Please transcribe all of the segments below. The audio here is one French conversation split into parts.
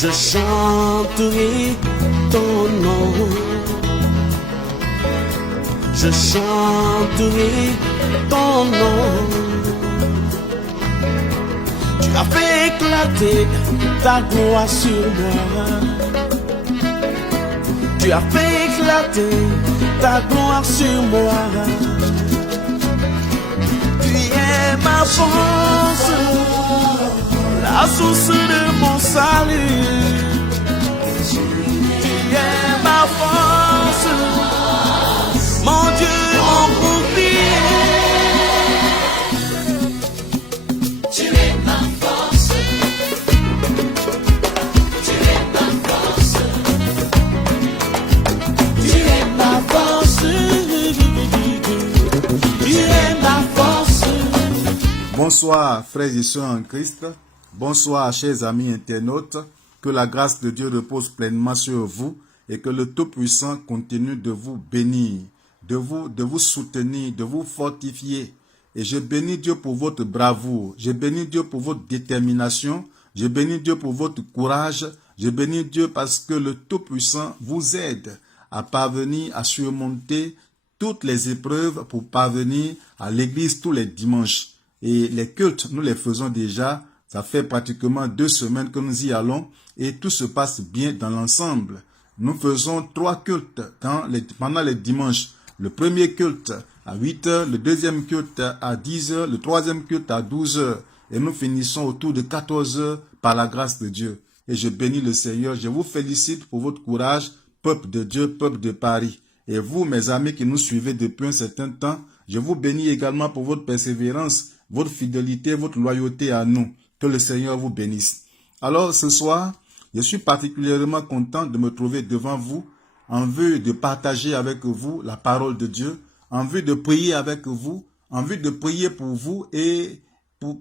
Je chanterai ton nom. Je chanterai ton nom. Tu as fait éclater ta gloire sur moi. Tu as fait éclater ta gloire sur moi. Tu es ma force, la source de mon salut. Tu es ma force, mon Dieu, mon bouclier. Tu es ma force. Tu es ma force. Tu es ma force. Tu es ma force. Bonsoir frères et sœurs en Christ. Bonsoir chers amis internautes. Que la grâce de Dieu repose pleinement sur vous et que le Tout-Puissant continue de vous bénir, de vous soutenir, de vous fortifier. Et je bénis Dieu pour votre bravoure, je bénis Dieu pour votre détermination, je bénis Dieu pour votre courage, je bénis Dieu parce que le Tout-Puissant vous aide à parvenir à surmonter toutes les épreuves pour parvenir à l'église tous les dimanches. Et les cultes, nous les faisons déjà. Ça fait pratiquement 2 semaines que nous y allons et tout se passe bien dans l'ensemble. Nous faisons 3 cultes pendant les dimanches. Le premier culte à 8 heures, le deuxième culte à 10 heures, le troisième culte à 12 heures. Et nous finissons autour de 14 heures par la grâce de Dieu. Et je bénis le Seigneur. Je vous félicite pour votre courage, peuple de Dieu, peuple de Paris. Et vous, mes amis qui nous suivez depuis un certain temps, je vous bénis également pour votre persévérance, votre fidélité, votre loyauté à nous. Que le Seigneur vous bénisse. Alors ce soir, je suis particulièrement content de me trouver devant vous en vue de partager avec vous la parole de Dieu, en vue de prier avec vous, en vue de prier pour vous et pour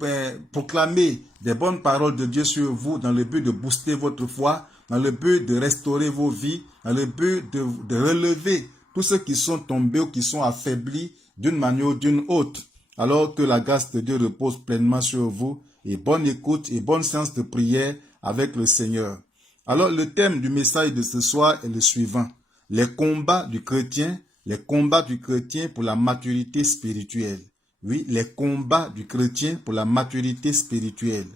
proclamer des bonnes paroles de Dieu sur vous dans le but de booster votre foi, dans le but de restaurer vos vies, dans le but de relever tous ceux qui sont tombés ou qui sont affaiblis d'une manière ou d'une autre. Alors que la grâce de Dieu repose pleinement sur vous. Et bonne écoute et bonne séance de prière avec le Seigneur. Alors le thème du message de ce soir est le suivant. Les combats du chrétien pour la maturité spirituelle. Oui, les combats du chrétien pour la maturité spirituelle.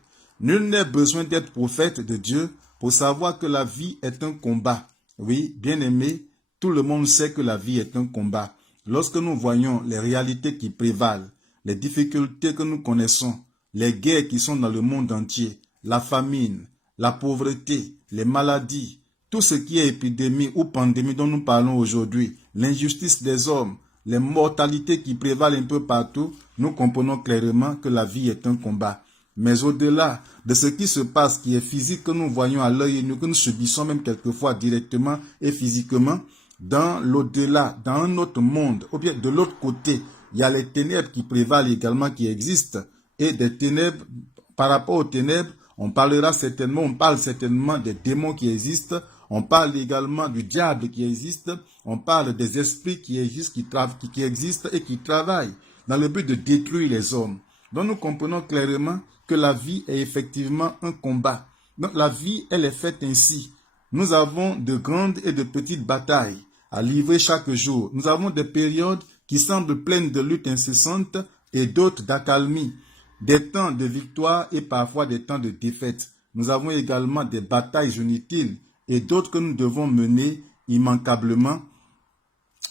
Nul n'a besoin d'être prophète de Dieu pour savoir que la vie est un combat. Oui, bien-aimé, tout le monde sait que la vie est un combat. Lorsque nous voyons les réalités qui prévalent, les difficultés que nous connaissons, les guerres qui sont dans le monde entier, la famine, la pauvreté, les maladies, tout ce qui est épidémie ou pandémie dont nous parlons aujourd'hui, l'injustice des hommes, les mortalités qui prévalent un peu partout, nous comprenons clairement que la vie est un combat. Mais au-delà de ce qui se passe, qui est physique, que nous voyons à l'œil nu, que nous subissons même quelquefois directement et physiquement, dans l'au-delà, dans un autre monde, ou bien de l'autre côté, il y a les ténèbres qui prévalent également, qui existent. Et des ténèbres, par rapport aux ténèbres, on parle certainement des démons qui existent, on parle également du diable qui existe, on parle des esprits qui existent, qui existent et qui travaillent dans le but de détruire les hommes. Donc nous comprenons clairement que la vie est effectivement un combat. Donc la vie, elle est faite ainsi. Nous avons de grandes et de petites batailles à livrer chaque jour. Nous avons des périodes qui semblent pleines de luttes incessantes et d'autres d'accalmie. Des temps de victoire et parfois des temps de défaite. Nous avons également des batailles inutiles et d'autres que nous devons mener immanquablement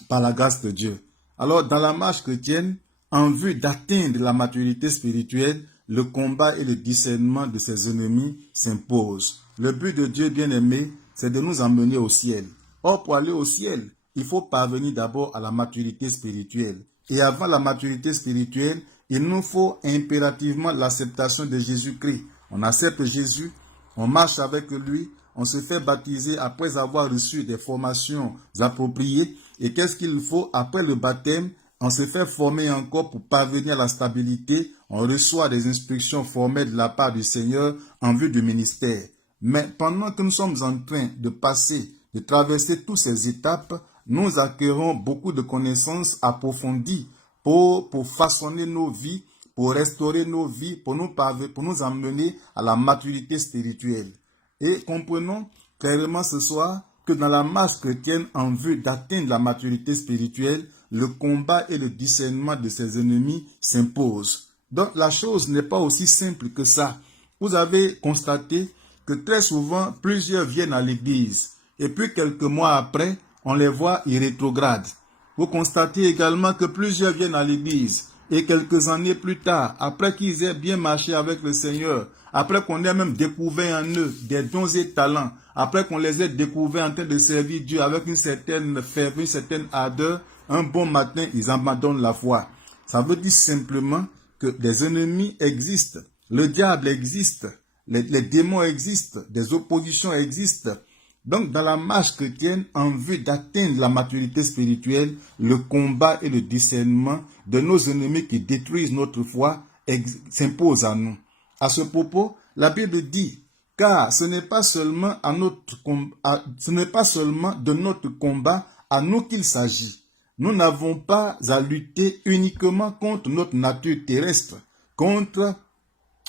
par la grâce de Dieu. Alors, dans la marche chrétienne, en vue d'atteindre la maturité spirituelle, le combat et le discernement de ses ennemis s'imposent. Le but de Dieu, bien-aimé, c'est de nous emmener au ciel. Or, pour aller au ciel, il faut parvenir d'abord à la maturité spirituelle. Et avant la maturité spirituelle, il nous faut impérativement l'acceptation de Jésus-Christ. On accepte Jésus, on marche avec lui, on se fait baptiser après avoir reçu des formations appropriées. Et qu'est-ce qu'il faut après le baptême? On se fait former encore pour parvenir à la stabilité. On reçoit des instructions formelles de la part du Seigneur en vue du ministère. Mais pendant que nous sommes en train de traverser toutes ces étapes, nous acquérons beaucoup de connaissances approfondies pour façonner nos vies, pour restaurer nos vies, pour nous emmener à la maturité spirituelle. Et comprenons clairement ce soir que dans la marche chrétienne en vue d'atteindre la maturité spirituelle, le combat et le discernement de ses ennemis s'imposent. Donc la chose n'est pas aussi simple que ça. Vous avez constaté que très souvent, plusieurs viennent à l'église et puis quelques mois après, on les voit, ils rétrogradent. Vous constatez également que plusieurs viennent à l'église et quelques années plus tard, après qu'ils aient bien marché avec le Seigneur, après qu'on ait même découvert en eux des dons et talents, après qu'on les ait découverts en train de servir Dieu avec une certaine ferveur, une certaine ardeur, un bon matin, ils abandonnent la foi. Ça veut dire simplement que des ennemis existent, le diable existe, les démons existent, des oppositions existent. Donc, dans la marche chrétienne, en vue d'atteindre la maturité spirituelle, le combat et le discernement de nos ennemis qui détruisent notre foi s'imposent à nous. À ce propos, la Bible dit, car ce n'est pas seulement de notre combat à nous qu'il s'agit. Nous n'avons pas à lutter uniquement contre notre nature terrestre, contre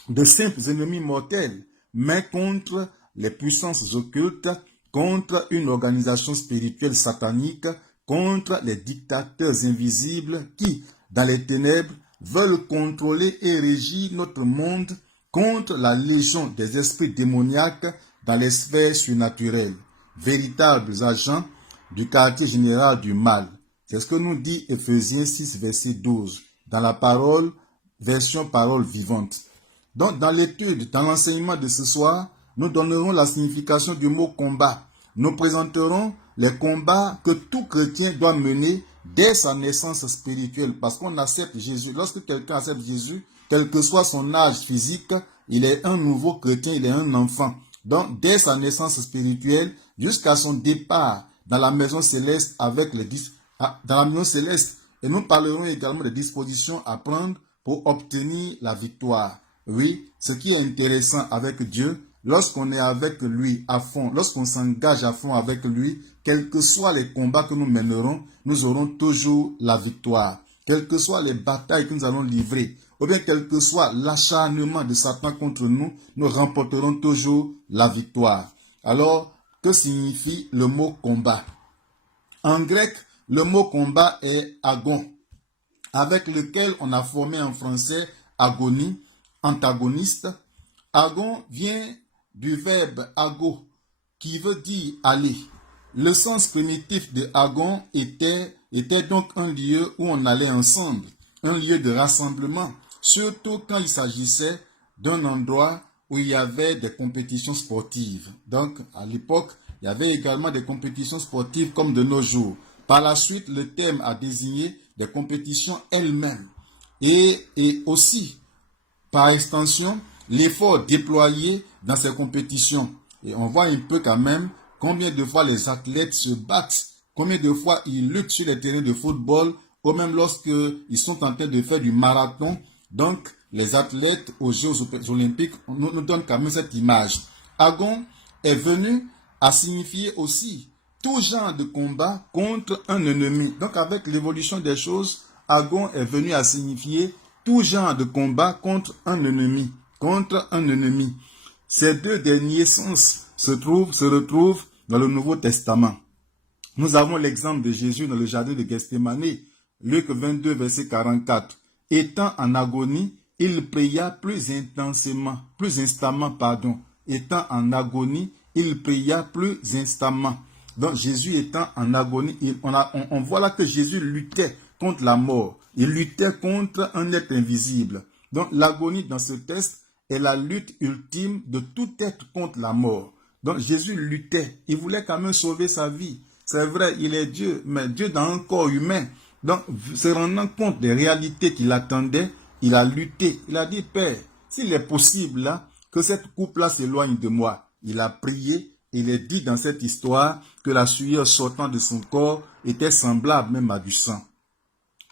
de simples ennemis mortels, mais contre les puissances occultes, contre une organisation spirituelle satanique, contre les dictateurs invisibles qui, dans les ténèbres, veulent contrôler et régir notre monde, contre la légion des esprits démoniaques dans les sphères surnaturelles, véritables agents du quartier général du mal. C'est ce que nous dit Ephésiens 6, verset 12, dans la parole, version parole vivante. Donc, dans l'étude, dans l'enseignement de ce soir, nous donnerons la signification du mot combat. Nous présenterons les combats que tout chrétien doit mener dès sa naissance spirituelle, parce qu'on accepte Jésus. Lorsque quelqu'un accepte Jésus, quel que soit son âge physique, il est un nouveau chrétien, il est un enfant. Donc, dès sa naissance spirituelle, jusqu'à son départ dans la maison céleste dans la maison céleste, et nous parlerons également des dispositions à prendre pour obtenir la victoire. Oui, ce qui est intéressant avec Dieu, lorsqu'on est avec lui à fond, lorsqu'on s'engage à fond avec lui, quels que soient les combats que nous mènerons, nous aurons toujours la victoire. Quelles que soient les batailles que nous allons livrer, ou bien quel que soit l'acharnement de Satan contre nous, nous remporterons toujours la victoire. Alors, que signifie le mot combat? En grec, le mot combat est agon, avec lequel on a formé en français agonie, antagoniste. Agon vient du verbe ago, qui veut dire aller. Le sens primitif de agon était donc un lieu où on allait ensemble, un lieu de rassemblement, surtout quand il s'agissait d'un endroit où il y avait des compétitions sportives. Donc, à l'époque, il y avait également des compétitions sportives comme de nos jours. Par la suite, le terme a désigné des compétitions elles-mêmes. Et aussi, par extension, l'effort déployé dans ces compétitions. Et on voit un peu quand même combien de fois les athlètes se battent, combien de fois ils luttent sur les terrains de football, ou même lorsqu'ils sont en train de faire du marathon. Donc, les athlètes aux Jeux olympiques nous donnent quand même cette image. Agon est venu à signifier aussi tout genre de combat contre un ennemi. Donc, avec l'évolution des choses, agon est venu à signifier tout genre de combat contre un ennemi. Ces deux derniers sens se retrouvent dans le Nouveau Testament. Nous avons l'exemple de Jésus dans le jardin de Gethsémane, Luc 22, verset 44. Étant en agonie, il pria plus instamment. Étant en agonie, il pria plus instamment. Donc Jésus étant en agonie, on voit là que Jésus luttait contre la mort. Il luttait contre un être invisible. Donc l'agonie dans ce texte est la lutte ultime de tout être contre la mort. Donc Jésus luttait. Il voulait quand même sauver sa vie. C'est vrai, il est Dieu, mais Dieu dans un corps humain. Donc, se rendant compte des réalités qu'il attendait, il a lutté. Il a dit, Père, s'il est possible là, que cette coupe-là s'éloigne de moi. Il a prié. Il est dit dans cette histoire que la sueur sortant de son corps était semblable même à du sang.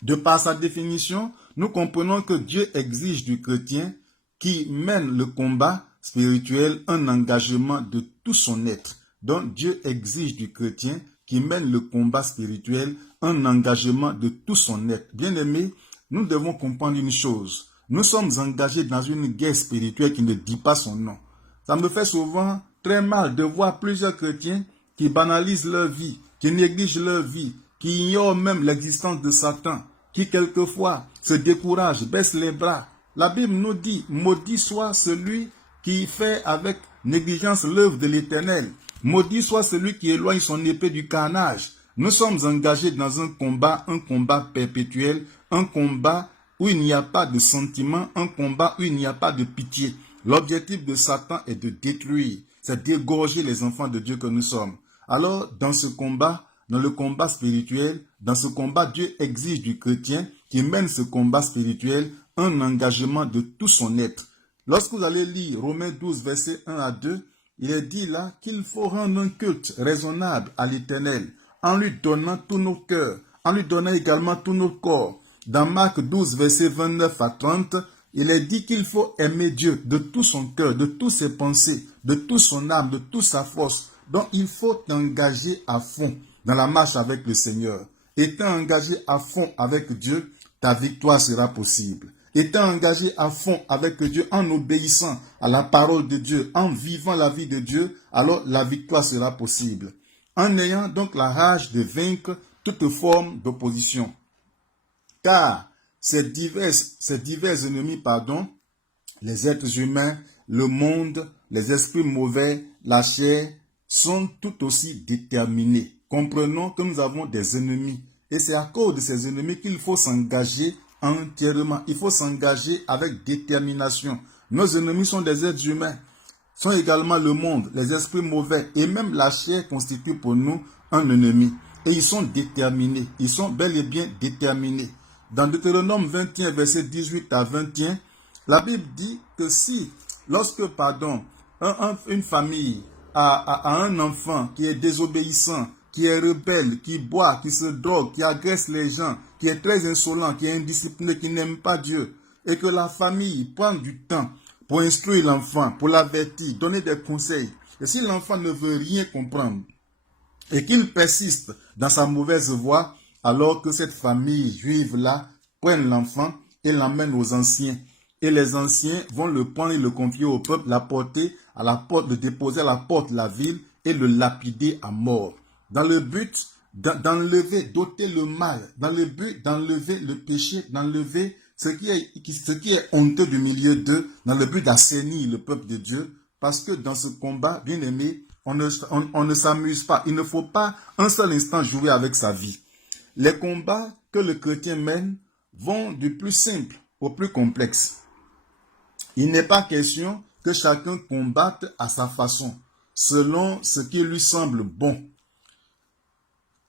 De par sa définition, nous comprenons que Dieu exige du chrétien qui mène le combat spirituel un engagement de tout son être. Donc Dieu exige du chrétien qui mène le combat spirituel un engagement de tout son être. Bien-aimés, nous devons comprendre une chose. Nous sommes engagés dans une guerre spirituelle qui ne dit pas son nom. Ça me fait souvent très mal de voir plusieurs chrétiens qui banalisent leur vie, qui négligent leur vie, qui ignorent même l'existence de Satan, qui quelquefois se découragent, baissent les bras. La Bible nous dit, maudit soit celui qui fait avec négligence l'œuvre de l'Éternel. Maudit soit celui qui éloigne son épée du carnage. Nous sommes engagés dans un combat perpétuel, un combat où il n'y a pas de sentiment, un combat où il n'y a pas de pitié. L'objectif de Satan est de détruire, c'est d'égorger les enfants de Dieu que nous sommes. Alors, dans ce combat, dans le combat spirituel, dans ce combat, Dieu exige du chrétien qui mène ce combat spirituel un engagement de tout son être. Lorsque vous allez lire Romains 12, versets 1 à 2, il est dit là qu'il faut rendre un culte raisonnable à l'Éternel en lui donnant tous nos cœurs, en lui donnant également tout notre corps. Dans Marc 12, versets 29 à 30, il est dit qu'il faut aimer Dieu de tout son cœur, de toutes ses pensées, de toute son âme, de toute sa force. Donc il faut t'engager à fond dans la marche avec le Seigneur. Étant engagé à fond avec Dieu, ta victoire sera possible. Étant engagé à fond avec Dieu, en obéissant à la parole de Dieu, en vivant la vie de Dieu, alors la victoire sera possible. En ayant donc la rage de vaincre toute forme d'opposition. Car ces divers ennemis, les êtres humains, le monde, les esprits mauvais, la chair, sont tout aussi déterminés. Comprenons que nous avons des ennemis. Et c'est à cause de ces ennemis qu'il faut s'engager entièrement. Il faut s'engager avec détermination. Nos ennemis sont des êtres humains, sont également le monde, les esprits mauvais. Et même la chair constitue pour nous un ennemi. Et ils sont déterminés. Ils sont bel et bien déterminés. Dans Deutéronome 21, verset 18 à 21, la Bible dit que si, lorsque, une famille a un enfant qui est désobéissant, qui est rebelle, qui boit, qui se drogue, qui agresse les gens, qui est très insolent, qui est indiscipliné, qui n'aime pas Dieu, et que la famille prend du temps pour instruire l'enfant, pour l'avertir, donner des conseils, et si l'enfant ne veut rien comprendre, et qu'il persiste dans sa mauvaise voie, alors que cette famille juive-là prenne l'enfant et l'emmène aux anciens. Et les anciens vont le prendre et le confier au peuple, l'apporter à la porte, le déposer à la porte de la ville et le lapider à mort. Dans le but d'enlever, d'ôter le mal, dans le but d'enlever le péché, d'enlever ce qui est honteux du milieu d'eux, dans le but d'assainir le peuple de Dieu. Parce que dans ce combat, bien aimé, on ne s'amuse pas. Il ne faut pas un seul instant jouer avec sa vie. Les combats que le chrétien mène vont du plus simple au plus complexe. Il n'est pas question que chacun combatte à sa façon, selon ce qui lui semble bon.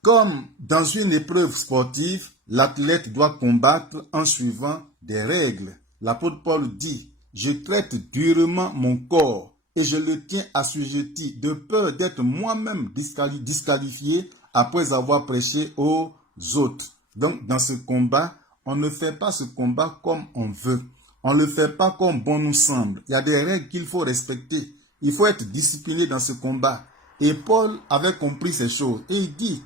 Comme dans une épreuve sportive, l'athlète doit combattre en suivant des règles. L'apôtre Paul dit, « Je traite durement mon corps et je le tiens assujetti de peur d'être moi-même disqualifié après avoir prêché aux autres. » Donc, dans ce combat, on ne fait pas ce combat comme on veut. On ne le fait pas comme bon nous semble. Il y a des règles qu'il faut respecter. Il faut être discipliné dans ce combat. Et Paul avait compris ces choses. Et il dit,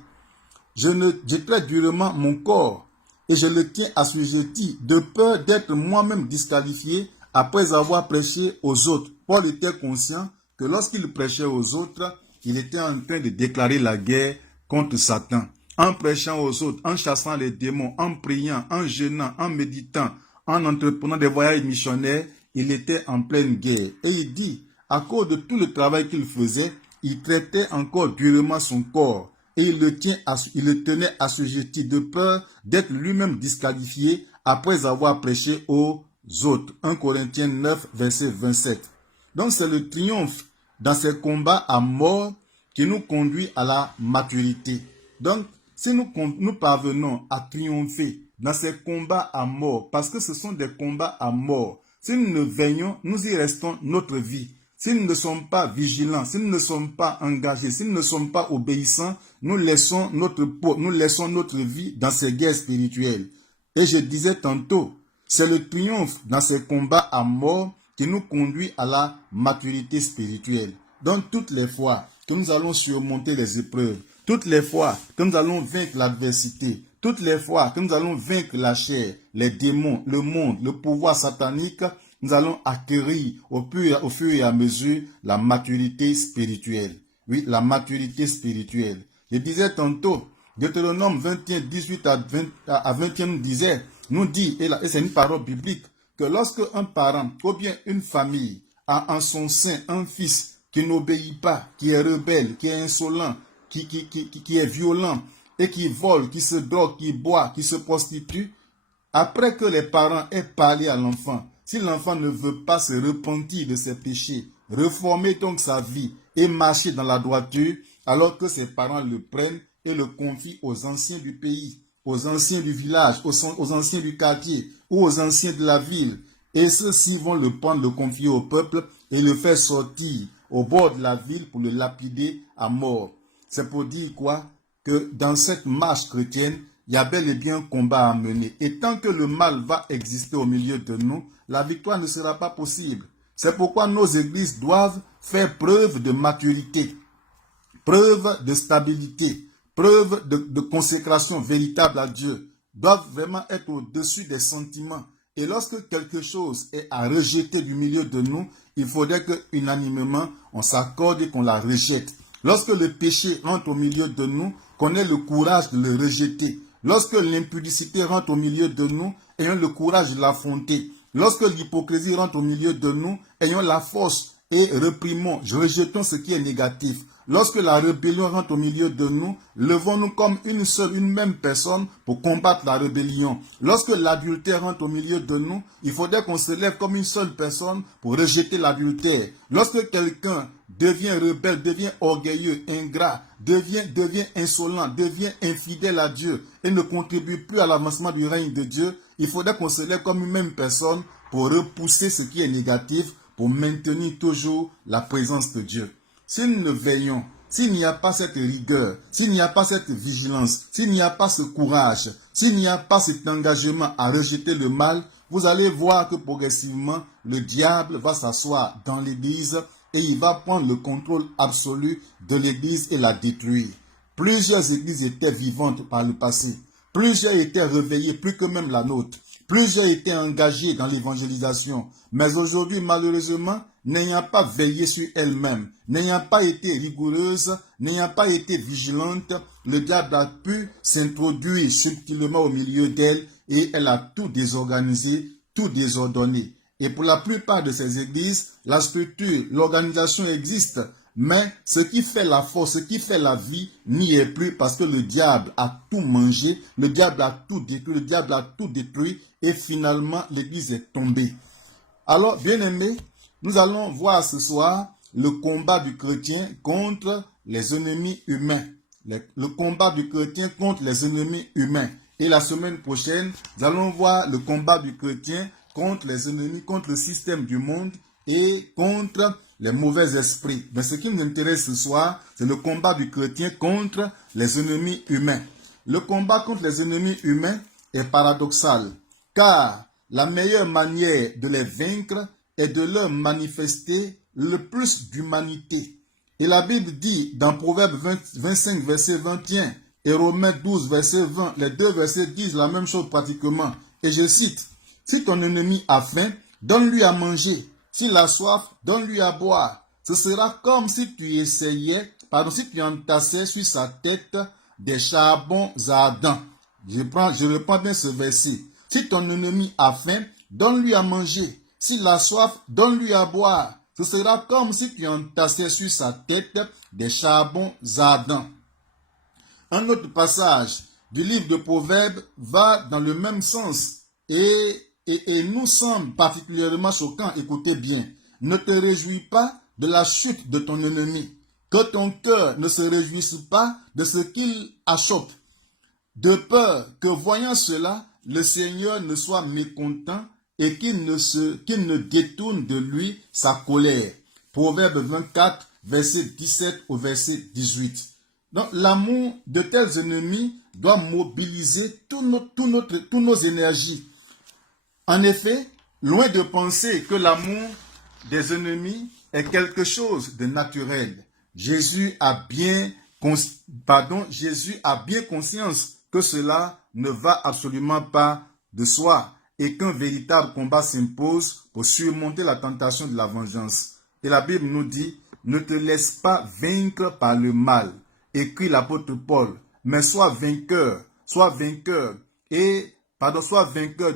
je traite durement mon corps et je le tiens assujetti de peur d'être moi-même disqualifié après avoir prêché aux autres. Paul était conscient que lorsqu'il prêchait aux autres, il était en train de déclarer la guerre contre Satan. En prêchant aux autres, en chassant les démons, en priant, en jeûnant, en méditant, en entreprenant des voyages missionnaires, il était en pleine guerre. Et il dit, à cause de tout le travail qu'il faisait, il traitait encore durement son corps. Et il le tenait assujetti de peur d'être lui-même disqualifié après avoir prêché aux autres. 1 Corinthiens 9, verset 27. Donc c'est le triomphe dans ces combats à mort qui nous conduit à la maturité. Donc, si nous parvenons à triompher dans ces combats à mort, parce que ce sont des combats à mort, si nous ne veillons, nous y restons notre vie. Si nous ne sommes pas vigilants, si nous ne sommes pas engagés, si nous ne sommes pas obéissants, nous laissons notre vie dans ces guerres spirituelles. Et je disais tantôt, c'est le triomphe dans ces combats à mort qui nous conduit à la maturité spirituelle. Donc toutes les fois que nous allons surmonter les épreuves, toutes les fois que nous allons vaincre l'adversité, toutes les fois que nous allons vaincre la chair, les démons, le monde, le pouvoir satanique, nous allons acquérir au fur et à mesure la maturité spirituelle. Oui, la maturité spirituelle. Je disais tantôt, Deutéronome 21, 18 à 21 nous dit, et c'est une parole biblique, que lorsque un parent ou bien une famille a en son sein un fils qui n'obéit pas, qui est rebelle, qui est insolent, qui est violent et qui vole, qui se drogue, qui boit, qui se prostitue, après que les parents aient parlé à l'enfant, si l'enfant ne veut pas se repentir de ses péchés, reformer donc sa vie et marcher dans la droiture, alors que ses parents le prennent et le confient aux anciens du pays, aux anciens du village, aux anciens du quartier ou aux anciens de la ville. Et ceux-ci vont le prendre, le confier au peuple et le faire sortir au bord de la ville pour le lapider à mort. C'est pour dire quoi? Que dans cette marche chrétienne, il y a bel et bien un combat à mener. Et tant que le mal va exister au milieu de nous, la victoire ne sera pas possible. C'est pourquoi nos églises doivent faire preuve de maturité, preuve de stabilité, preuve de consécration véritable à Dieu, doivent vraiment être au-dessus des sentiments. Et lorsque quelque chose est à rejeter du milieu de nous, il faudrait que unanimement on s'accorde et qu'on la rejette. Lorsque le péché rentre au milieu de nous, qu'on ait le courage de le rejeter. Lorsque l'impudicité rentre au milieu de nous, ayons le courage de l'affronter. Lorsque l'hypocrisie rentre au milieu de nous, ayons la force et reprimons, rejetons ce qui est négatif. Lorsque la rébellion rentre au milieu de nous, levons-nous comme une même personne pour combattre la rébellion. Lorsque l'adultère rentre au milieu de nous, il faudrait qu'on se lève comme une seule personne pour rejeter l'adultère. Lorsque quelqu'un devient rebelle, devient orgueilleux, ingrat, devient insolent, devient infidèle à Dieu et ne contribue plus à l'avancement du règne de Dieu, il faudrait qu'on se lève comme une même personne pour repousser ce qui est négatif, pour maintenir toujours la présence de Dieu. Si nous ne veillons, s'il n'y a pas cette rigueur, s'il n'y a pas cette vigilance, s'il n'y a pas ce courage, s'il n'y a pas cet engagement à rejeter le mal, vous allez voir que progressivement, le diable va s'asseoir dans l'église et il va prendre le contrôle absolu de l'église et la détruire. Plusieurs églises étaient vivantes par le passé. Plusieurs étaient réveillées, plus que même la nôtre. Plusieurs étaient engagés dans l'évangélisation. Mais aujourd'hui, malheureusement, n'ayant pas veillé sur elles-mêmes, n'ayant pas été rigoureuses, n'ayant pas été vigilantes, le diable a pu s'introduire subtilement au milieu d'elles et elle a tout désorganisé, tout désordonné. Et pour la plupart de ces églises, la structure, l'organisation existe, mais ce qui fait la force, ce qui fait la vie, n'y est plus parce que le diable a tout mangé, le diable a tout détruit, le diable a tout détruit et finalement l'église est tombée. Alors, bien-aimés, nous allons voir ce soir le combat du chrétien contre les ennemis humains. Le combat du chrétien contre les ennemis humains. Et la semaine prochaine, nous allons voir le combat du chrétien contre les ennemis, contre le système du monde et contre les mauvais esprits. Mais ce qui nous intéresse ce soir, c'est le combat du chrétien contre les ennemis humains. Le combat contre les ennemis humains est paradoxal, car la meilleure manière de les vaincre est de leur manifester le plus d'humanité. Et la Bible dit dans Proverbe 25, verset 21 et Romains 12, verset 20, les deux versets disent la même chose pratiquement. Et je cite, « Si ton ennemi a faim, donne-lui à manger. S'il a soif, donne-lui à boire. Ce sera comme si tu si tu entassais sur sa tête des charbons ardents. » Je reprends bien ce verset. « Si ton ennemi a faim, donne-lui à manger. S'il a soif, donne-lui à boire. Ce sera comme si tu entassais sur sa tête des charbons ardents. » Un autre passage du livre de Proverbes va dans le même sens et nous semble particulièrement choquant. Écoutez bien. Ne te réjouis pas de la chute de ton ennemi. Que ton cœur ne se réjouisse pas de ce qu'il achoppe. De peur que voyant cela, le Seigneur ne soit mécontent et qu'il ne détourne de lui sa colère. Proverbe 24, verset 17 au verset 18. Donc, l'amour de tels ennemis doit mobiliser tous nos énergies. En effet, loin de penser que l'amour des ennemis est quelque chose de naturel, Jésus a bien conscience que cela ne va absolument pas de soi. et qu'un véritable combat s'impose pour surmonter la tentation de la vengeance. Et la Bible nous dit, ne te laisse pas vaincre par le mal, écrit l'apôtre Paul, mais sois vainqueur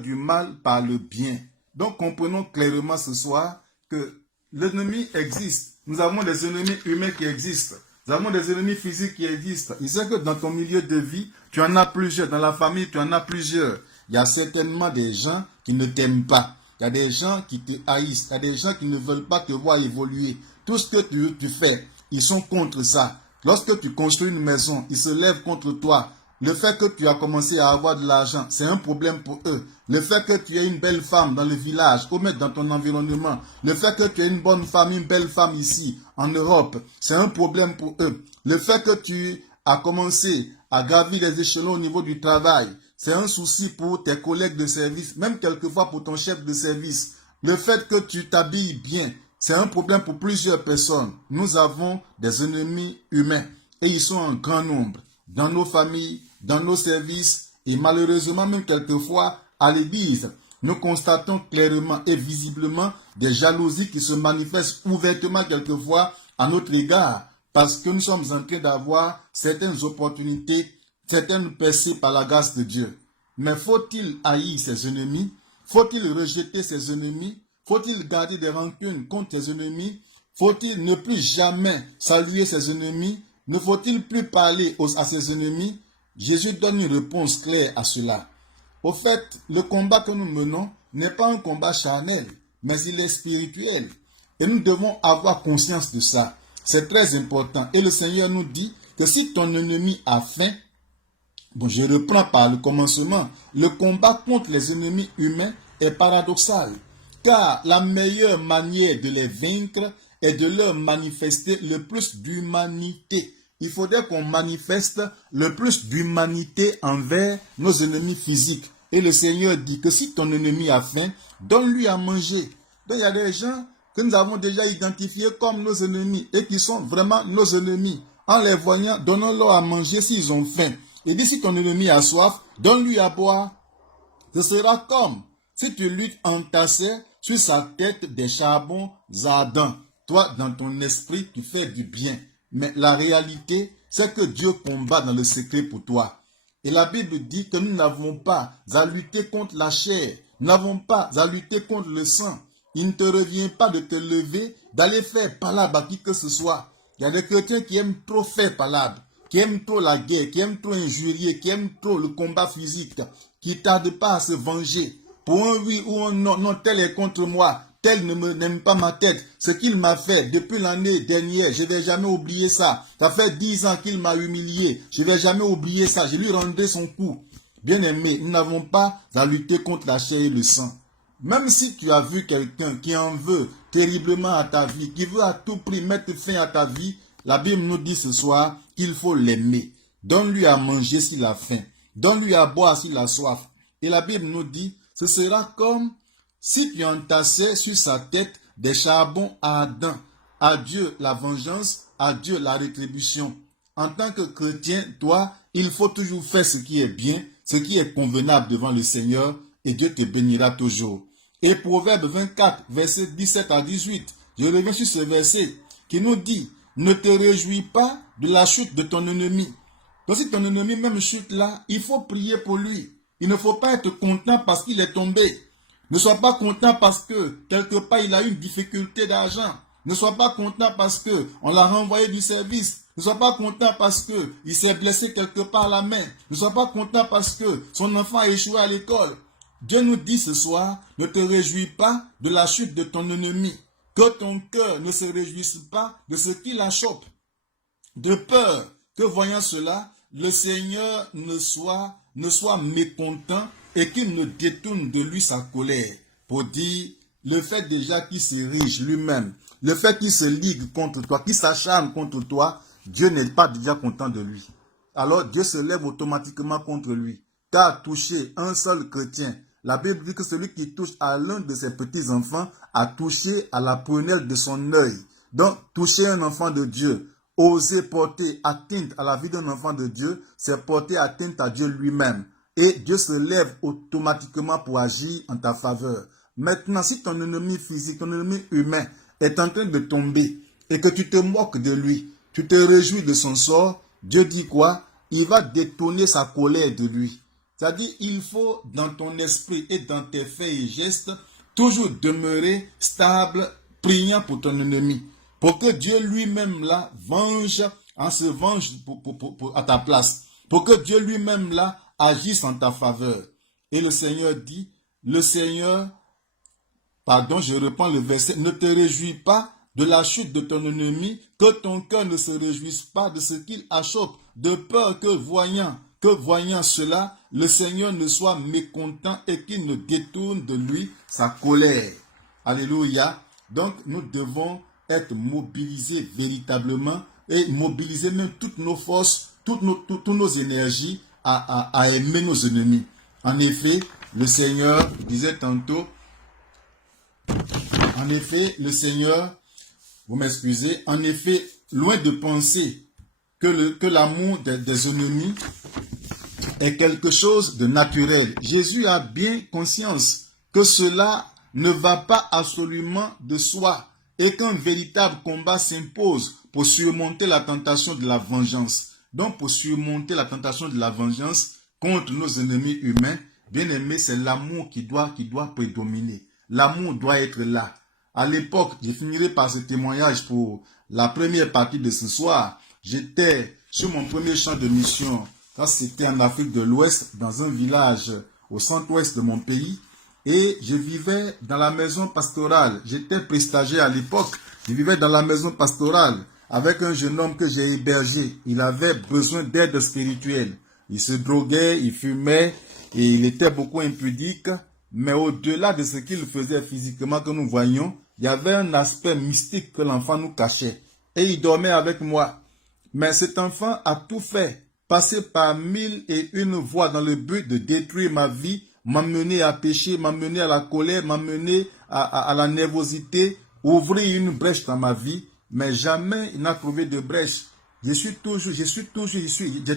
du mal par le bien. Donc comprenons clairement ce soir que l'ennemi existe. Nous avons des ennemis humains qui existent. Nous avons des ennemis physiques qui existent. Il sait que dans ton milieu de vie, tu en as plusieurs. Dans la famille, tu en as plusieurs. Il y a certainement des gens qui ne t'aiment pas. Il y a des gens qui te haïssent. Il y a des gens qui ne veulent pas te voir évoluer. Tout ce que tu fais, ils sont contre ça. Lorsque tu construis une maison, ils se lèvent contre toi. Le fait que tu as commencé à avoir de l'argent, c'est un problème pour eux. Le fait que tu aies une belle femme dans le village ou même dans ton environnement, le fait que tu aies une bonne femme, une belle femme ici, en Europe, c'est un problème pour eux. Le fait que tu as commencé à gravir les échelons au niveau du travail, c'est un souci pour tes collègues de service, même quelquefois pour ton chef de service. Le fait que tu t'habilles bien, c'est un problème pour plusieurs personnes. Nous avons des ennemis humains et ils sont en grand nombre dans nos familles, dans nos services et malheureusement même quelquefois à l'église. Nous constatons clairement et visiblement des jalousies qui se manifestent ouvertement quelquefois à notre égard parce que nous sommes en train d'avoir certaines opportunités, certaines percées par la grâce de Dieu. Mais faut-il haïr ses ennemis? Faut-il rejeter ses ennemis? Faut-il garder des rancunes contre ses ennemis? Faut-il ne plus jamais saluer ses ennemis? Ne faut-il plus parler à ses ennemis? Jésus donne une réponse claire à cela. Au fait, le combat que nous menons n'est pas un combat charnel, mais il est spirituel. Et nous devons avoir conscience de ça. C'est très important. Et le Seigneur nous dit que si ton ennemi a faim, je reprends par le commencement, le combat contre les ennemis humains est paradoxal. Car la meilleure manière de les vaincre est de leur manifester le plus d'humanité. Il faudrait qu'on manifeste le plus d'humanité envers nos ennemis physiques. Et le Seigneur dit que si ton ennemi a faim, donne-lui à manger. Donc il y a des gens que nous avons déjà identifiés comme nos ennemis et qui sont vraiment nos ennemis. En les voyant, donnons-leur à manger s'ils ont faim. Et dit si ton ennemi a soif, donne-lui à boire. Ce sera comme si tu lui entassais sur sa tête des charbons ardents. Toi, dans ton esprit, tu fais du bien. Mais la réalité, c'est que Dieu combat dans le secret pour toi. Et la Bible dit que nous n'avons pas à lutter contre la chair. Nous n'avons pas à lutter contre le sang. Il ne te revient pas de te lever, d'aller faire palabre à qui que ce soit. Il y a des chrétiens qui aiment trop faire palabre, qui aiment trop la guerre, qui aiment trop injurier, qui aiment trop le combat physique, qui ne tardent pas à se venger. Pour un oui ou un non, non, tel est contre moi. Tel n'aime pas ma tête. Ce qu'il m'a fait depuis l'année dernière, je ne vais jamais oublier ça. Ça fait 10 ans qu'il m'a humilié. Je ne vais jamais oublier ça. Je lui rendrai son coup. Bien aimé, nous n'avons pas à lutter contre la chair et le sang. Même si tu as vu quelqu'un qui en veut terriblement à ta vie, qui veut à tout prix mettre fin à ta vie, la Bible nous dit ce soir qu'il faut l'aimer. Donne-lui à manger s'il a faim. Donne-lui à boire s'il a soif. Et la Bible nous dit, ce sera comme si tu entassais sur sa tête des charbons ardents. À Dieu la vengeance, à Dieu la rétribution. En tant que chrétien, toi, il faut toujours faire ce qui est bien, ce qui est convenable devant le Seigneur, et Dieu te bénira toujours. Et Proverbe 24, versets 17 à 18, je reviens sur ce verset qui nous dit, ne te réjouis pas de la chute de ton ennemi. Donc si ton ennemi même chute là, il faut prier pour lui. Il ne faut pas être content parce qu'il est tombé. Ne sois pas content parce que quelque part il a eu une difficulté d'argent. Ne sois pas content parce que on l'a renvoyé du service. Ne sois pas content parce que il s'est blessé quelque part à la main. Ne sois pas content parce que son enfant a échoué à l'école. Dieu nous dit ce soir, ne te réjouis pas de la chute de ton ennemi. Que ton cœur ne se réjouisse pas de ce qui la chope. De peur que voyant cela, le Seigneur ne soit mécontent et qu'il ne détourne de lui sa colère. Pour dire, le fait déjà qu'il s'érige lui-même, le fait qu'il se ligue contre toi, qu'il s'acharne contre toi, Dieu n'est pas déjà content de lui. Alors Dieu se lève automatiquement contre lui. Car toucher un seul chrétien, la Bible dit que celui qui touche à l'un de ses petits-enfants a touché à la prunelle de son œil. Donc, toucher un enfant de Dieu, oser porter atteinte à la vie d'un enfant de Dieu, c'est porter atteinte à Dieu lui-même. et Dieu se lève automatiquement pour agir en ta faveur. Maintenant, si ton ennemi physique, ton ennemi humain est en train de tomber et que tu te moques de lui, tu te réjouis de son sort, Dieu dit quoi? Il va détourner sa colère de lui. C'est-à-dire, il faut dans ton esprit et dans tes faits et gestes toujours demeurer stable, priant pour ton ennemi, pour que Dieu lui-même là venge, se venge à ta place, pour que Dieu lui-même là agisse en ta faveur. Et le Seigneur dit, je reprends le verset, ne te réjouis pas de la chute de ton ennemi, que ton cœur ne se réjouisse pas de ce qu'il achoppe, de peur que voyant cela, le Seigneur ne soit mécontent et qu'il ne détourne de lui sa colère. Alléluia. Donc, nous devons être mobilisés véritablement et mobiliser même toutes nos forces, toutes nos énergies à aimer nos ennemis. En effet, le Seigneur disait tantôt, vous m'excusez, en effet, loin de penser que l'amour des ennemis est quelque chose de naturel. Jésus a bien conscience que cela ne va pas absolument de soi et qu'un véritable combat s'impose pour surmonter la tentation de la vengeance. Donc, pour surmonter la tentation de la vengeance contre nos ennemis humains, bien aimé, c'est l'amour qui doit prédominer. L'amour doit être là. À l'époque, je finirai par ce témoignage pour la première partie de ce soir. J'étais sur mon premier champ de mission, quand c'était en Afrique de l'Ouest, dans un village au centre-ouest de mon pays, et je vivais dans la maison pastorale. J'étais prestagiaire à l'époque. Je vivais dans la maison pastorale avec un jeune homme que j'ai hébergé. Il avait besoin d'aide spirituelle. Il se droguait, il fumait, et il était beaucoup impudique. Mais au-delà de ce qu'il faisait physiquement que nous voyions, il y avait un aspect mystique que l'enfant nous cachait. Et il dormait avec moi. Mais cet enfant a tout fait, passé par 1001 voies dans le but de détruire ma vie, m'amener à pécher, m'amener à la colère, m'amener à la nervosité, ouvrir une brèche dans ma vie. Mais jamais il n'a trouvé de brèche. J'ai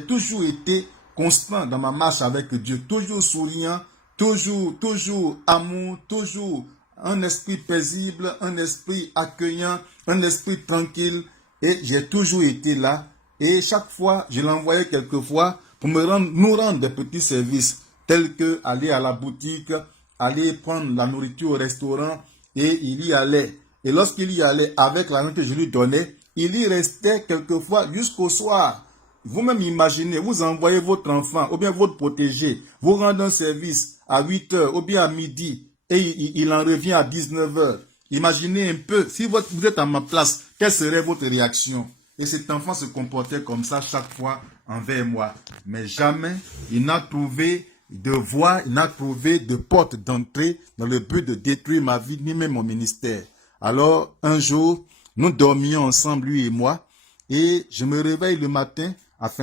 toujours été constant dans ma marche avec Dieu, toujours souriant, toujours amour, toujours un esprit paisible, un esprit accueillant, un esprit tranquille. Et j'ai toujours été là. Et chaque fois, je l'envoyais quelquefois pour nous rendre des petits services, tels que aller à la boutique, aller prendre la nourriture au restaurant, et il y allait. Et lorsqu'il y allait avec l'argent que je lui donnais, il y restait quelquefois jusqu'au soir. Vous-même imaginez, vous envoyez votre enfant, ou bien votre protégé, vous rendez un service à 8 heures, ou bien à midi, et il en revient à 19 heures. Imaginez un peu, si vous êtes à ma place, quelle serait votre réaction? Et cet enfant se comportait comme ça chaque fois envers moi. Mais jamais il n'a trouvé de voie, il n'a trouvé de porte d'entrée dans le but de détruire ma vie, ni même mon ministère. Alors, un jour, nous dormions ensemble, lui et moi, et je me réveille le matin,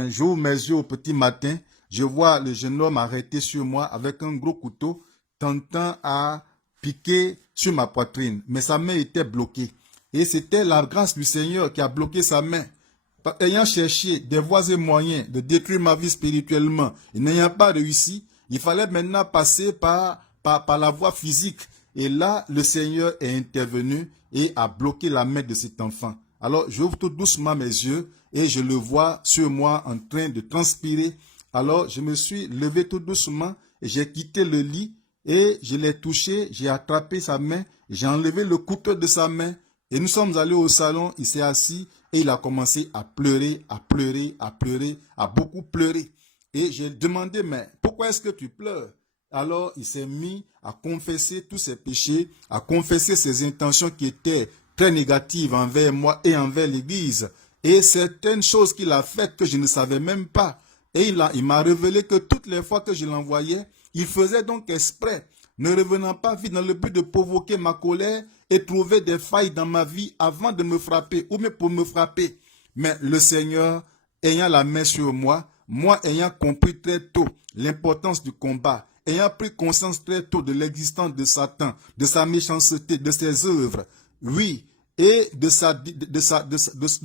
j'ouvre mes yeux au petit matin, je vois le jeune homme arrêté sur moi avec un gros couteau, tentant à piquer sur ma poitrine, mais sa main était bloquée. Et c'était la grâce du Seigneur qui a bloqué sa main. Ayant cherché des voies et moyens de détruire ma vie spirituellement, et n'ayant pas réussi, il fallait maintenant passer par la voie physique. Et là, le Seigneur est intervenu et a bloqué la main de cet enfant. Alors, j'ouvre tout doucement mes yeux et je le vois sur moi en train de transpirer. Alors, je me suis levé tout doucement et j'ai quitté le lit et je l'ai touché, j'ai attrapé sa main, j'ai enlevé le couteau de sa main et nous sommes allés au salon, il s'est assis et il a commencé à pleurer, à beaucoup pleurer. Et j'ai demandé, mais pourquoi est-ce que tu pleures? Alors, il s'est mis à confesser tous ses péchés, à confesser ses intentions qui étaient très négatives envers moi et envers l'Église. Et certaines choses qu'il a faites que je ne savais même pas. Et il m'a révélé que toutes les fois que je l'envoyais, il faisait donc exprès, ne revenant pas vite dans le but de provoquer ma colère et trouver des failles dans ma vie avant de me frapper, ou même pour me frapper. Mais le Seigneur, ayant la main sur moi ayant compris très tôt l'importance du combat, ayant pris conscience très tôt de l'existence de Satan, de sa méchanceté, de ses œuvres, oui, et de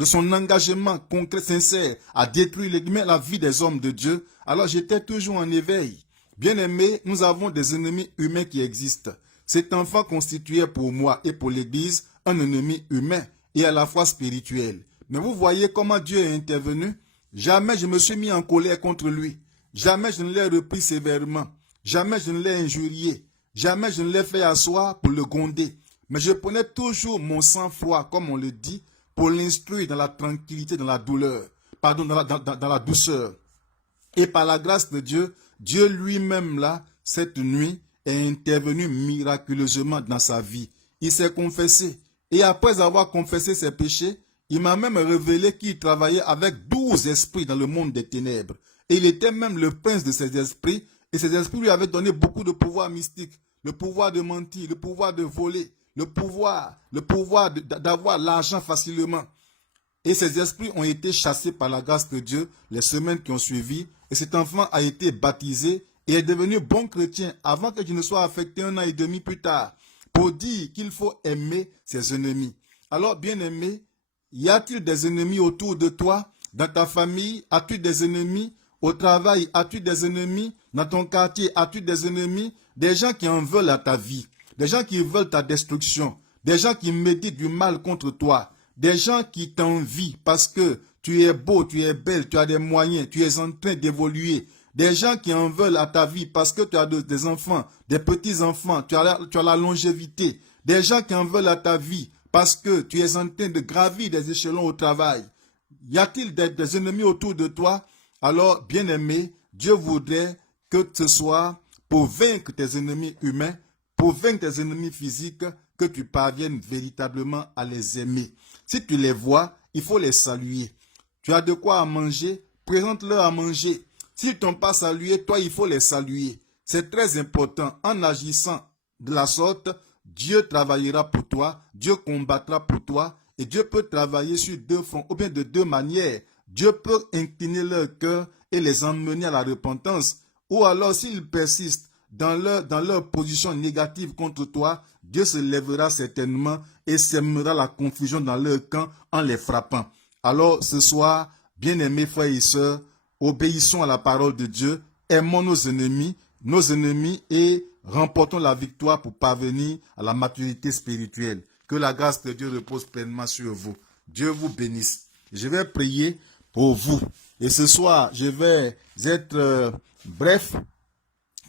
son engagement concret, sincère, à détruire la vie des hommes de Dieu, alors j'étais toujours en éveil. Bien-aimés, nous avons des ennemis humains qui existent. Cet enfant constituait pour moi et pour l'Église un ennemi humain et à la fois spirituel. Mais vous voyez comment Dieu est intervenu? Jamais je me suis mis en colère contre lui. Jamais je ne l'ai repris sévèrement. Jamais je ne l'ai injurié. Jamais je ne l'ai fait asseoir pour le gronder. Mais je prenais toujours mon sang-froid, comme on le dit, pour l'instruire dans la tranquillité, dans la douleur, pardon, dans la douceur. Et par la grâce de Dieu, Dieu lui-même là, cette nuit, est intervenu miraculeusement dans sa vie. Il s'est confessé. Et après avoir confessé ses péchés, il m'a même révélé qu'il travaillait avec 12 esprits dans le monde des ténèbres. Et il était même le prince de ces esprits. Et ces esprits lui avaient donné beaucoup de pouvoir mystique. Le pouvoir de mentir, le pouvoir de voler, le pouvoir d'avoir l'argent facilement. Et ces esprits ont été chassés par la grâce de Dieu les semaines qui ont suivi. Et cet enfant a été baptisé et est devenu bon chrétien avant que je ne sois affecté 1 an et demi plus tard. Pour dire qu'il faut aimer ses ennemis. Alors, bien-aimé, y a-t-il des ennemis autour de toi? Dans ta famille, as-tu des ennemis? Au travail, as-tu des ennemis? Dans ton quartier, as-tu des ennemis? Des gens qui en veulent à ta vie. Des gens qui veulent ta destruction. Des gens qui méditent du mal contre toi. Des gens qui t'envient parce que tu es beau, tu es belle, tu as des moyens, tu es en train d'évoluer. Des gens qui en veulent à ta vie parce que tu as des enfants, des petits-enfants, tu as la longévité. Des gens qui en veulent à ta vie parce que tu es en train de gravir des échelons au travail. Y a-t-il des ennemis autour de toi? Alors, bien-aimé, Dieu voudrait que ce soit pour vaincre tes ennemis humains, pour vaincre tes ennemis physiques, que tu parviennes véritablement à les aimer. Si tu les vois, il faut les saluer. Tu as de quoi à manger, présente-leur à manger. S'ils t'ont pas salué, toi, il faut les saluer. C'est très important. En agissant de la sorte, Dieu travaillera pour toi, Dieu combattra pour toi, et Dieu peut travailler sur deux fronts, ou bien de deux manières. Dieu peut incliner leur cœur et les emmener à la repentance. Ou alors, s'ils persistent dans leur position négative contre toi, Dieu se lèvera certainement et sèmera la confusion dans leur camp en les frappant. Alors, ce soir, bien-aimés frères et sœurs, obéissons à la parole de Dieu, aimons nos ennemis et remportons la victoire pour parvenir à la maturité spirituelle. Que la grâce de Dieu repose pleinement sur vous. Dieu vous bénisse. Je vais prier pour vous. Et ce soir, je vais être bref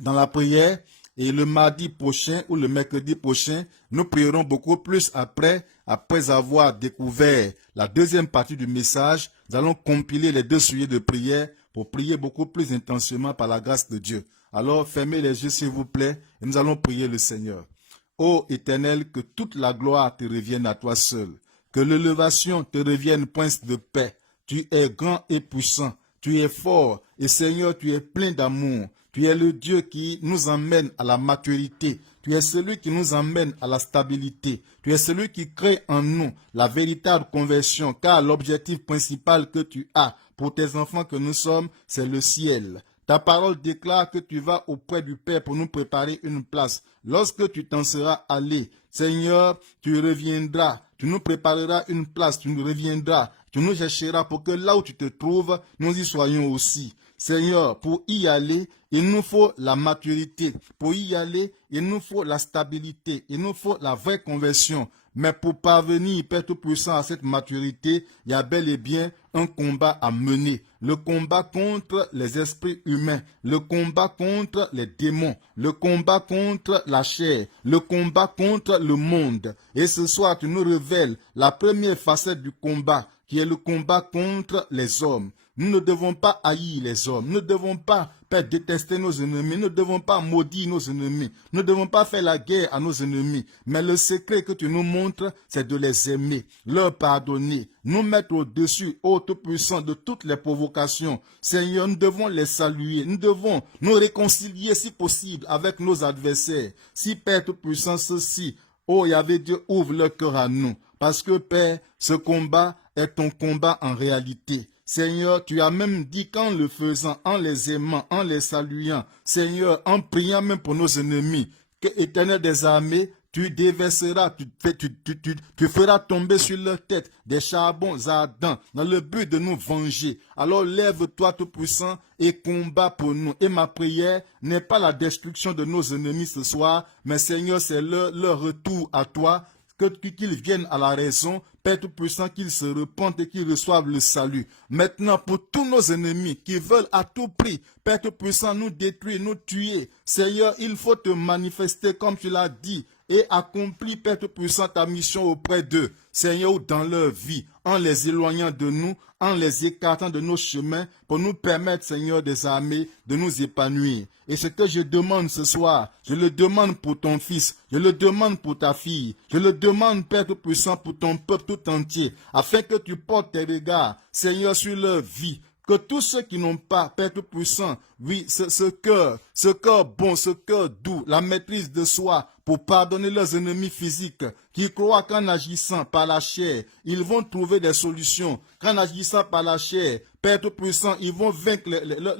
dans la prière. Et le mardi prochain ou le mercredi prochain, nous prierons beaucoup plus après avoir découvert la deuxième partie du message. Nous allons compiler les deux sujets de prière pour prier beaucoup plus intensément par la grâce de Dieu. Alors, fermez les yeux s'il vous plaît et nous allons prier le Seigneur. Ô Éternel, que toute la gloire te revienne à toi seul. Que l'élévation te revienne, prince de paix. Tu es grand et puissant. Tu es fort et Seigneur, tu es plein d'amour. Tu es le Dieu qui nous emmène à la maturité. Tu es celui qui nous emmène à la stabilité. Tu es celui qui crée en nous la véritable conversion, car l'objectif principal que tu as pour tes enfants que nous sommes, c'est le ciel. Ta parole déclare que tu vas auprès du Père pour nous préparer une place. Lorsque tu t'en seras allé, Seigneur, tu reviendras. Tu nous prépareras une place, tu nous reviendras. Tu nous chercheras pour que là où tu te trouves, nous y soyons aussi. Seigneur, pour y aller, il nous faut la maturité. Pour y aller, il nous faut la stabilité. Il nous faut la vraie conversion. Mais pour parvenir, Père Tout-Puissant, à cette maturité, il y a bel et bien un combat à mener. Le combat contre les esprits humains, le combat contre les démons, le combat contre la chair, le combat contre le monde. Et ce soir, tu nous révèles la première facette du combat, qui est le combat contre les hommes. Nous ne devons pas haïr les hommes. Nous ne devons pas détester nos ennemis. Nous ne devons pas maudire nos ennemis. Nous ne devons pas faire la guerre à nos ennemis. Mais le secret que tu nous montres, c'est de les aimer, leur pardonner, nous mettre au-dessus, ô Tout-Puissant, de toutes les provocations. Seigneur, nous devons les saluer. Nous devons nous réconcilier si possible avec nos adversaires. Si Père Tout-Puissant, ceci, oh Yahvé Dieu, ouvre leur cœur à nous. Parce que Père, ce combat est ton combat en réalité. Seigneur, tu as même dit qu'en le faisant, en les aimant, en les saluant, Seigneur, en priant même pour nos ennemis, que Éternel des armées, tu déverseras, tu feras tomber sur leur tête des charbons ardents dans le but de nous venger. Alors lève-toi Tout-Puissant et combat pour nous. Et ma prière n'est pas la destruction de nos ennemis ce soir, mais Seigneur, c'est leur retour à toi, qu'ils viennent à la raison, Père Tout-Puissant, qu'ils se repentent et qu'ils reçoivent le salut. Maintenant, pour tous nos ennemis qui veulent à tout prix, Père Tout-Puissant, nous détruire, nous tuer, Seigneur, il faut te manifester comme tu l'as dit et accomplir, Père Tout-Puissant, ta mission auprès d'eux, Seigneur, dans leur vie, en les éloignant de nous, en les écartant de nos chemins, pour nous permettre, Seigneur des armées, de nous épanouir. Et ce que je demande ce soir, je le demande pour ton fils, je le demande pour ta fille, je le demande, Père Tout-Puissant, pour ton peuple tout entier, afin que tu portes tes regards, Seigneur, sur leur vie, que tous ceux qui n'ont pas, Père Tout-Puissant, oui, ce cœur bon, ce cœur doux, la maîtrise de soi, pour pardonner leurs ennemis physiques, qui croient qu'en agissant par la chair, ils vont trouver des solutions, qu'en agissant par la chair, Père Tout-Puissant, ils vont vaincre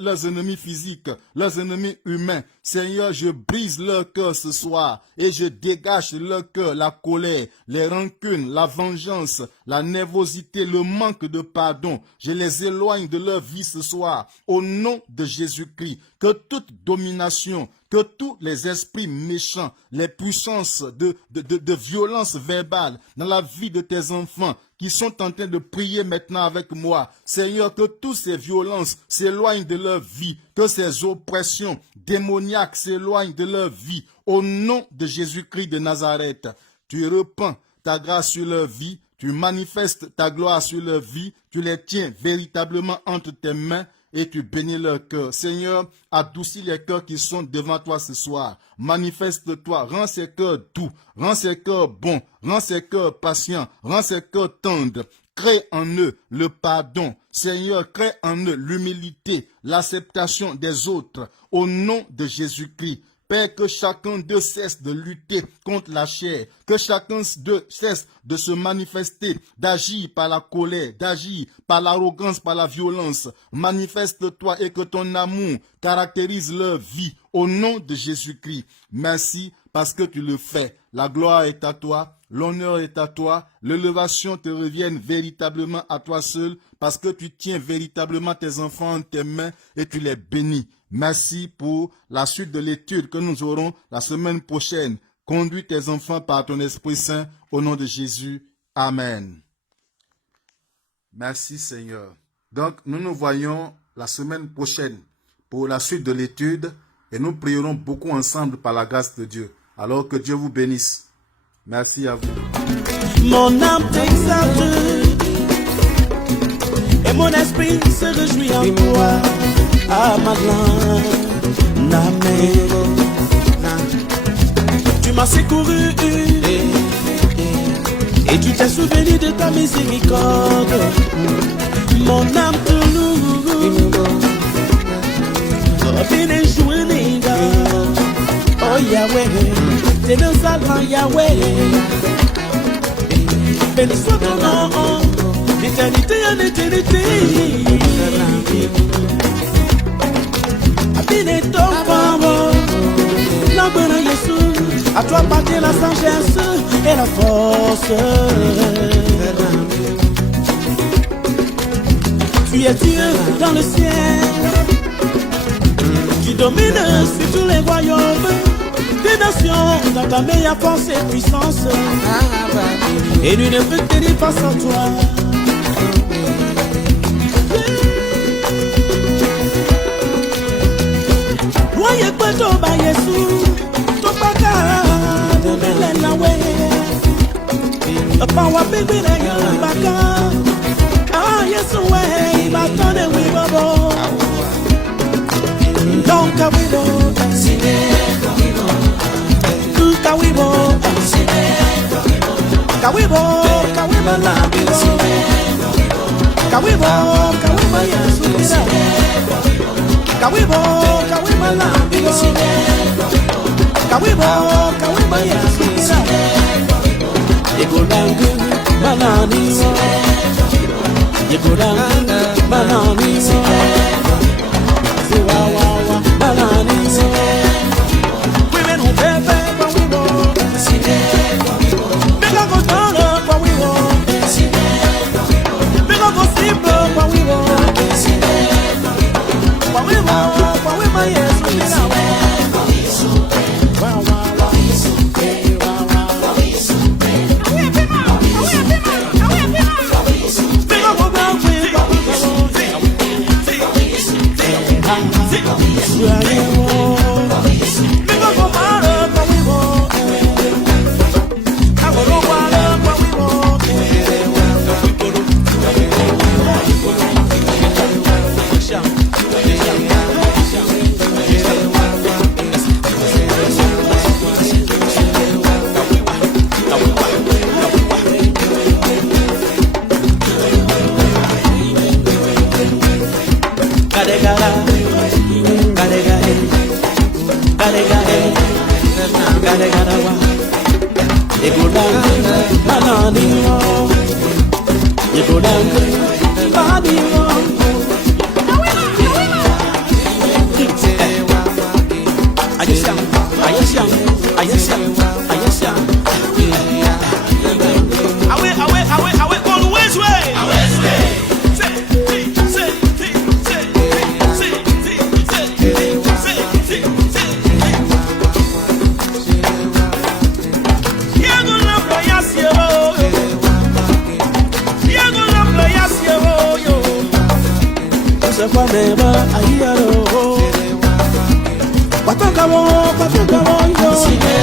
leurs ennemis physiques, leurs ennemis humains. Seigneur, je brise leur cœur ce soir et je dégage de leur cœur la colère, les rancunes, la vengeance, la nervosité, le manque de pardon. Je les éloigne de leur vie ce soir au nom de Jésus-Christ. Que toute domination, que tous les esprits méchants, les puissances de violence verbale dans la vie de tes enfants qui sont en train de prier maintenant avec moi, Seigneur, que toutes ces violences s'éloignent de leur vie, que ces oppressions démoniaques s'éloignent de leur vie, au nom de Jésus-Christ de Nazareth. Tu repends ta grâce sur leur vie, tu manifestes ta gloire sur leur vie, tu les tiens véritablement entre tes mains, et tu bénis leur cœur. Seigneur, adoucis les cœurs qui sont devant toi ce soir. Manifeste-toi, rends ces cœurs doux, rends ces cœurs bons, rends ces cœurs patients, rends ces cœurs tendres. Crée en eux le pardon. Seigneur, crée en eux l'humilité, l'acceptation des autres. Au nom de Jésus-Christ. Père, que chacun d'eux cesse de lutter contre la chair, que chacun d'eux cesse de se manifester, d'agir par la colère, d'agir par l'arrogance, par la violence. Manifeste-toi et que ton amour caractérise leur vie au nom de Jésus-Christ. Merci parce que tu le fais. La gloire est à toi, l'honneur est à toi, l'élévation te revienne véritablement à toi seul parce que tu tiens véritablement tes enfants en tes mains et tu les bénis. Merci pour la suite de l'étude que nous aurons la semaine prochaine. Conduis tes enfants par ton Esprit Saint au nom de Jésus. Amen. Merci Seigneur. Donc nous nous voyons la semaine prochaine pour la suite de l'étude et nous prierons beaucoup ensemble par la grâce de Dieu. Alors que Dieu vous bénisse. Merci à vous. Mon âme t'exalte et mon esprit se réjouit en toi. Ah Madeleine, tu m'as secouru et tu t'es souvenu de ta miséricorde. Mon âme te loue, bien joué, oh Yahweh, t'es dans sa grand Yahweh. Béni soit ton nom, d'éternité en éternité. Abine ton femme, la bonne Jésus, à toi appartient la sagesse et la force. Tu es Dieu dans le ciel, tu domines sur tous les royaumes des nations, dans ta meilleure force et puissance. Et nous ne peut tenir face à toi. Voyez quoi ton bas Jésus, ton baka, ton belen la way. Pas wa bébé la baka. Ah Jésus way, batone we bobo. Donc kawibo, tout kawibo, kawibo, kawibo la bibo. Kawibo, kawibo Yesu. Kawibo, kawibo la bibo. Kawibo, kawibo Yesu. Yegodangu banani, yegodangu banani, ziwawa banani. Women who bebe kawibo. Yo